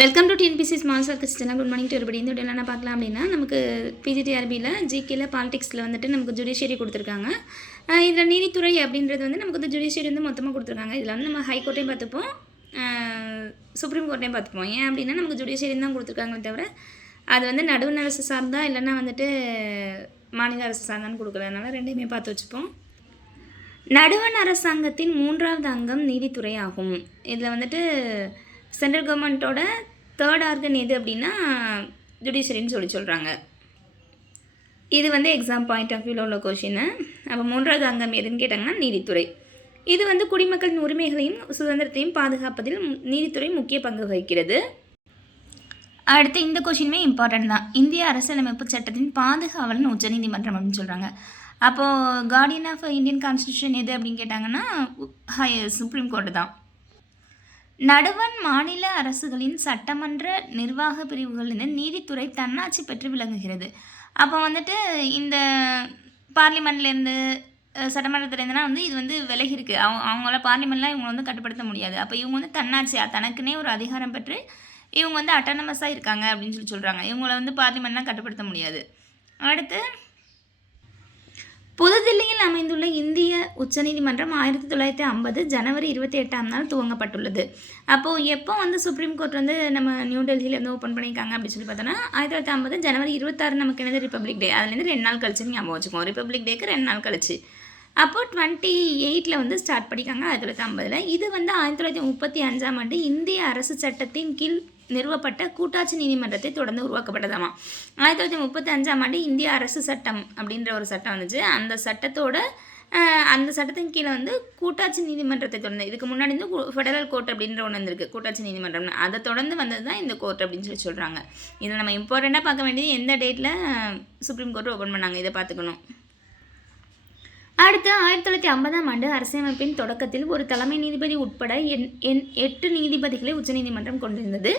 Welcome to TNPSC small circles channel. Good morning to everybody. இந்த video என்ன பார்க்கலாம் அப்படின்னா, நமக்கு பிஜிடிஆர்பியில் ஜிகேல பாலிடிக்ஸில் வந்துட்டு நமக்கு ஜுடிஷியரி கொடுத்துருக்காங்க. இதில் நீதித்துறை அப்படின்றது வந்து நமக்கு வந்து ஜுடிஷியரி வந்து மொத்தமாக கொடுத்துருக்காங்க. இதில் வந்து நம்ம ஹைகோர்ட்டையும் பார்த்துப்போம், சுப்ரீம் கோர்ட்டையும் பார்த்துப்போம். ஏன் அப்படின்னா நமக்கு ஜுடிஷியரின்னு தான் கொடுத்துருக்காங்களே தவிர அது வந்து நடுவண் அரசு சார்ந்தா இல்லைன்னா வந்துட்டு மாநில அரசு சார்ந்தான்னு கொடுக்கல. அதனால் ரெண்டையுமே பார்த்து வச்சுப்போம். நடுவண் அரசாங்கத்தின் 3வது அங்கம் நீதித்துறை ஆகும். இதில் வந்துட்டு சென்ட்ரல் கவர்மெண்ட்டோட 3rd ஆர்கன் எது அப்படின்னா ஜுடிஷியரின்னு சொல்கிறாங்க. இது வந்து எக்ஸாம் பாயிண்ட் ஆஃப் வியூவில் உள்ள கொஷின்னு. அப்போ 3வது அங்கம் எதுன்னு கேட்டாங்கன்னா நீதித்துறை. இது வந்து குடிமக்களின் உரிமைகளையும் சுதந்திரத்தையும் பாதுகாப்பதில் நீதித்துறை முக்கிய பங்கு வகிக்கிறது. அடுத்து இந்த கொஷினுமே இம்பார்ட்டன்ட் தான். இந்திய அரசியலமைப்பு சட்டத்தின் பாதுகாவலன் உச்சநீதிமன்றம் அப்படின்னு சொல்கிறாங்க. அப்போது கார்டியன் ஆஃப் இந்தியன் கான்ஸ்டியூஷன் எது அப்படின்னு கேட்டாங்கன்னா சுப்ரீம் கோர்ட்டு தான். நடுவண் மாநில அரசுகளின் சட்டமன்ற நிர்வாக பிரிவுகளிலிருந்து நீதித்துறை தன்னாட்சி பெற்று விளங்குகிறது. அப்போ வந்துட்டு இந்த பார்லிமெண்ட்லேருந்து சட்டமன்றத்துலேருந்துனா வந்து இது வந்து விலகிருக்கு. அவங்கள பார்லிமெண்ட்லாம் இவங்க வந்து கட்டுப்படுத்த முடியாது. அப்போ இவங்க வந்து தன்னாட்சியாக தனக்குன்னே ஒரு அதிகாரம் பெற்று இவங்க வந்து அட்டானமஸாக இருக்காங்க அப்படின்னு சொல்கிறாங்க. இவங்கள வந்து பார்லிமெண்ட்லாம் கட்டுப்படுத்த முடியாது. அடுத்து புதுதில்லியில் அமைந்துள்ள இந்திய உச்சநீதிமன்றம் 1950 ஜனவரி 28ஆம் நாள் துவங்கப்பட்டுள்ளது. அப்போது எப்போ வந்து சுப்ரீம் கோர்ட் வந்து நம்ம நியூ டெல்லியில் வந்து ஓப்பன் பண்ணியிருக்காங்க அப்படின்னு சொல்லி பார்த்தோன்னா 1950 ஜனவரி 26 நமக்கு என்னது ரிப்பப்ளிக் டே. அதுலேருந்து 2 நாள் கழிச்சு ஞாபகம் வச்சுக்கோம். ரிப்பப்ளிக் டேக்கு 2 நாள் கழிச்சு. அப்போது 28 வந்து ஸ்டார்ட் பண்ணிக்காங்க 1950. இது வந்து 1935ஆம் ஆண்டு இந்திய அரசு சட்டத்தின் கீழ் நிறுவப்பட்ட கூட்டாட்சி நீதிமன்றத்தை தொடர்ந்து உருவாக்கப்பட்டதாமா. 1935ஆம் ஆண்டு இந்திய அரசு சட்டம் அப்படின்ற ஒரு சட்டம் வந்துச்சு. அந்த சட்டத்தின் கீழே வந்து கூட்டாட்சி நீதிமன்றத்தை தொடர்ந்து, இதுக்கு முன்னாடி வந்து ஃபெடரல் கோர்ட் அப்படின்ற ஒன்று வந்திருக்கு, கூட்டாட்சி நீதிமன்றம்னு. அதை தொடர்ந்து வந்தது தான் இந்த கோர்ட் அப்படின்னு சொல்கிறாங்க. இதில் நம்ம இம்பார்ட்டண்ட்டாக பார்க்க வேண்டியது எந்த டேட்டில் சுப்ரீம் கோர்ட் ஓப்பன் பண்ணாங்க, இதை பார்த்துக்கணும். அடுத்து 1950ஆம் ஆண்டு அரசியலமைப்பின் தொடக்கத்தில் ஒரு தலைமை நீதிபதி உட்பட 8 நீதிபதிகளை உச்சநீதிமன்றம் கொண்டிருந்தது.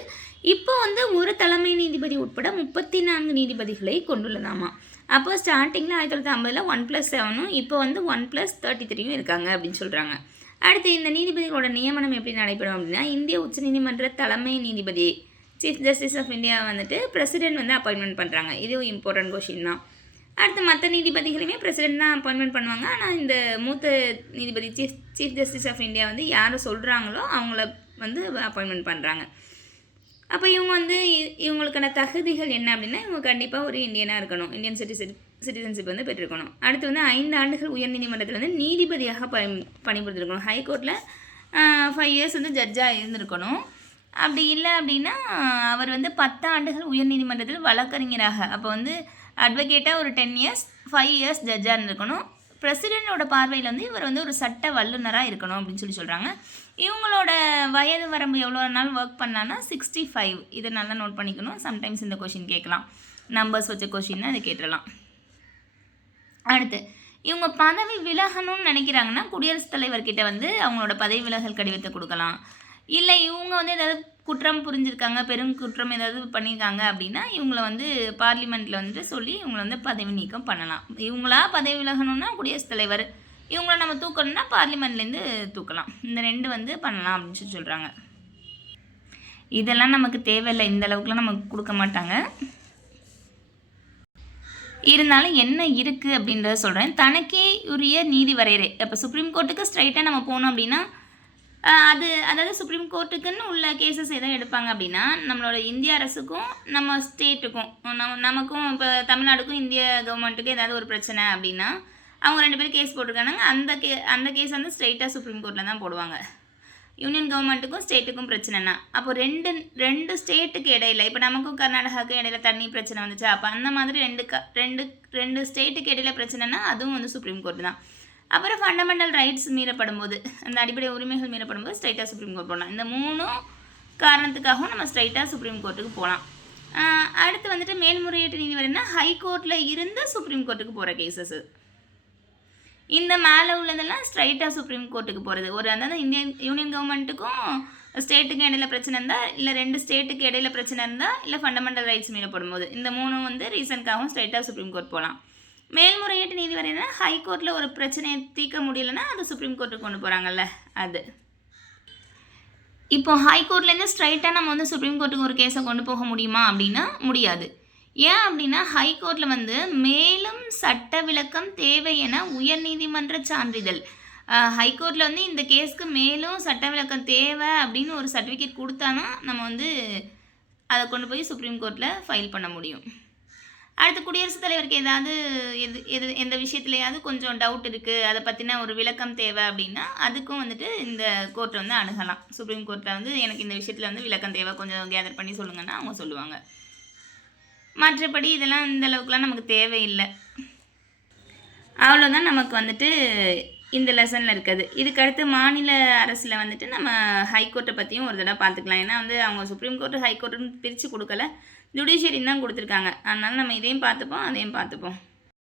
இப்போ வந்து ஒரு தலைமை நீதிபதி உட்பட 34 நீதிபதிகளை கொண்டுள்ளதாமா. அப்போ ஸ்டார்டிங்கில் 1950 1+7 இப்போ வந்து 1+33 இருக்காங்க அப்படின்னு சொல்கிறாங்க. அடுத்து இந்த நீதிபதிகளோட நியமனம் எப்படி நடைபெறும் அப்படின்னா, இந்திய உச்சநீதிமன்ற தலைமை நீதிபதி சீஃப் ஜஸ்டிஸ் ஆஃப் இந்தியா வந்துட்டு பிரசிடென்ட் வந்து அப்பாயின்மெண்ட் பண்ணுறாங்க. இதுவும் இம்பார்ட்டன்ட் கொஷின் தான். அடுத்து மற்ற நீதிபதிகளையுமே பிரசிடென்ட் தான் அப்பாயின்மெண்ட் பண்ணுவாங்க. ஆனால் இந்த மூத்த நீதிபதி சீஃப் ஜஸ்டிஸ் ஆஃப் இந்தியா வந்து யாரை சொல்கிறாங்களோ அவங்கள வந்து அப்பாயின்மெண்ட் பண்ணுறாங்க. அப்போ இவங்க வந்து இவங்களுக்கான தகுதிகள் என்ன அப்படின்னா, இவங்க கண்டிப்பாக ஒரு இந்தியனாக இருக்கணும், இந்தியன் சிட்டிசன்ஷிப் வந்து பெற்றிருக்கணும். அடுத்து வந்து 5 ஆண்டுகள் உயர்நீதிமன்றத்தில் வந்து நீதிபதியாக பணிபுரிந்திருக்கணும். ஹைகோர்ட்டில் 5 இயர்ஸ் வந்து ஜட்ஜாக இருந்திருக்கணும். அப்படி இல்லை அப்படின்னா அவர் வந்து 10 ஆண்டுகள் உயர்நீதிமன்றத்தில் வழக்கறிஞராக, அப்போ வந்து அட்வொகேட்டாக ஒரு 10 இயர்ஸ் 5 இயர்ஸ் ஜட்ஜாக இருந்திருக்கணும். பிரசிடெண்ட்டோட பார்வையில் வந்து இவர் வந்து ஒரு சட்ட வல்லுநராக இருக்கணும் அப்படின்னு சொல்கிறாங்க. இவங்களோட வயது வரம்பு எவ்வளோ நாள் ஒர்க் பண்ணான்னா 65. இதை நல்லா நோட் பண்ணிக்கணும். சம்டைம்ஸ் இந்த கொஷின் கேட்கலாம், நம்பர்ஸ் வச்ச கொஷின்னு அதை கேட்டுடலாம். அடுத்து இவங்க பதவி விலகணும்னு நினைக்கிறாங்கன்னா குடியரசுத் தலைவர்கிட்ட வந்து அவங்களோட பதவி விலகல் கடிதத்தை கொடுக்கலாம். இல்லை இவங்க வந்து ஏதாவது குற்றம் புரிஞ்சிருக்காங்க, பெரும் குற்றம் ஏதாவது பண்ணியிருக்காங்க அப்படின்னா இவங்கள வந்து பார்லிமெண்ட்டில் வந்துட்டு சொல்லி இவங்கள வந்து பதவி நீக்கம் பண்ணலாம். இவங்களா பதவி விலகணும்னா குடியரசுத் தலைவர், இவங்கள நம்ம தூக்கணும்னா பார்லிமெண்ட்லேருந்து தூக்கலாம். இந்த 2 வந்து பண்ணலாம் அப்படின்னு சொல்கிறாங்க. இதெல்லாம் நமக்கு தேவையில்லை, இந்த அளவுக்குலாம் நமக்கு கொடுக்க மாட்டாங்க. இருந்தாலும் என்ன இருக்குது அப்படின்றத சொல்கிறேன். தனக்கே உரிய நீதி வரையறை. இப்போ சுப்ரீம் கோர்ட்டுக்கு ஸ்ட்ரைட்டாக நம்ம போனோம் அப்படின்னா அதாவது சுப்ரீம் கோர்ட்டுக்குன்னு உள்ள கேசஸ் எதாவது எடுப்பாங்க அப்படின்னா நம்மளோட இந்திய அரசுக்கும் நம்ம ஸ்டேட்டுக்கும் நமக்கும் இப்போ தமிழ்நாடுக்கும் இந்திய கவர்மெண்ட்டுக்கும் ஏதாவது ஒரு பிரச்சனை அப்படின்னா அவங்க 2 பேரும் கேஸ் போட்டிருக்காங்க. அந்த கேஸ் வந்து ஸ்ட்ரைட்டாக சுப்ரீம் கோர்ட்டில் தான் போடுவாங்க. யூனியன் கவர்மெண்ட்டுக்கும் ஸ்டேட்டுக்கும் பிரச்சனைனா அப்போ ரெண்டு ஸ்டேட்டுக்கு இடையில, இப்போ நமக்கும் கர்நாடகாவுக்கும் இடையில தண்ணி பிரச்சனை வந்துச்சு, அப்போ அந்த மாதிரி ரெண்டு ஸ்டேட்டுக்கு இடையில பிரச்சனைனா அதுவும் வந்து சுப்ரீம் கோர்ட்டு தான். அப்புறம் ஃபண்டமெண்டல் ரைட்ஸ் மீறப்படும் போது, அந்த அடிப்படை உரிமைகள் மீறப்படும் போது ஸ்ட்ரைட்டாக சுப்ரீம் கோர்ட் போகலாம். இந்த 3 காரணத்துக்காகவும் நம்ம ஸ்ட்ரைட்டாக சுப்ரீம் கோர்ட்டுக்கு போகலாம். அடுத்து வந்துட்டு மேல்முறையீட்டு நீதிமன்றம்னா ஹைகோர்ட்டில் இருந்து சுப்ரீம் கோர்ட்டுக்கு போகிற கேசஸ். இந்த மேலே உள்ளதெல்லாம் ஸ்ட்ரைட்டாக சுப்ரீம் கோர்ட்டுக்கு போகிறது. அதாவது யூனியன் கவர்மெண்ட்டுக்கும் ஸ்டேட்டுக்கும் இடையில பிரச்சனை இருந்தால், இல்லை 2 ஸ்டேட்டுக்கு இடையில பிரச்சனை இருந்தால், இல்லை ஃபண்டமெண்டல் ரைட்ஸ் மீறப்படும் போது, இந்த 3 வந்து ரீசன்க்காகவும் ஸ்ட்ரைட்டாக சுப்ரீம் கோர்ட் போகலாம். மேல்முறையீட்டு நீதிமன்றம்னா ஹைகோர்ட்டில் ஒரு பிரச்சனையை தீர்க்க முடியலைன்னா அது சுப்ரீம் கோர்ட்டுக்கு கொண்டு போகிறாங்கல்ல அது. இப்போ ஹைகோர்ட்லேருந்து ஸ்ட்ரைட்டாக நம்ம வந்து சுப்ரீம் கோர்ட்டுக்கு ஒரு கேஸை கொண்டு போக முடியுமா அப்படின்னா முடியாது. ஏன் அப்படின்னா ஹைகோர்ட்டில் வந்து மேலும் சட்ட விளக்கம் தேவை என உயர்நீதிமன்ற சான்றிதழ் ஹைகோர்ட்டில் வந்து இந்த கேஸ்க்கு மேலும் சட்ட விளக்கம் தேவை அப்படின்னு ஒரு சர்டிஃபிகேட் கொடுத்தா தான் நம்ம வந்து அதை கொண்டு போய் சுப்ரீம் கோர்ட்டில் ஃபைல் பண்ண முடியும். அடுத்து குடியரசுத் தலைவருக்கு ஏதாவது எந்த விஷயத்துலையாவது கொஞ்சம் டவுட் இருக்குது, அதை பற்றின ஒரு விளக்கம் தேவை அப்படின்னா அதுக்கும் வந்துட்டு இந்த கோர்ட்டை வந்து அணுகலாம். சுப்ரீம் கோர்ட்டில் வந்து எனக்கு இந்த விஷயத்தில் வந்து விளக்கம் தேவை, கொஞ்சம் கேதர் பண்ணி சொல்லுங்கன்னா அவங்க சொல்லுவாங்க. மற்றபடி இதெல்லாம் இந்த அளவுக்குலாம் நமக்கு தேவையில்லை. அவ்வளோதான் நமக்கு வந்துட்டு இந்த லெசனில் இருக்குது. இதுக்கடுத்து மாநில அரசில் வந்துட்டு நம்ம ஹைகோர்ட்டை பற்றியும் ஒரு தடவை பார்த்துக்கலாம். ஏன்னா வந்து அவங்க சுப்ரீம் கோர்ட்டு ஹைகோர்ட்டுன்னு பிரித்து கொடுக்கல, ஜுடிஷியரின்னு தான் கொடுத்துருக்காங்க. அதனால் நம்ம இதையும் பார்த்துப்போம், அதையும் பார்த்துப்போம்.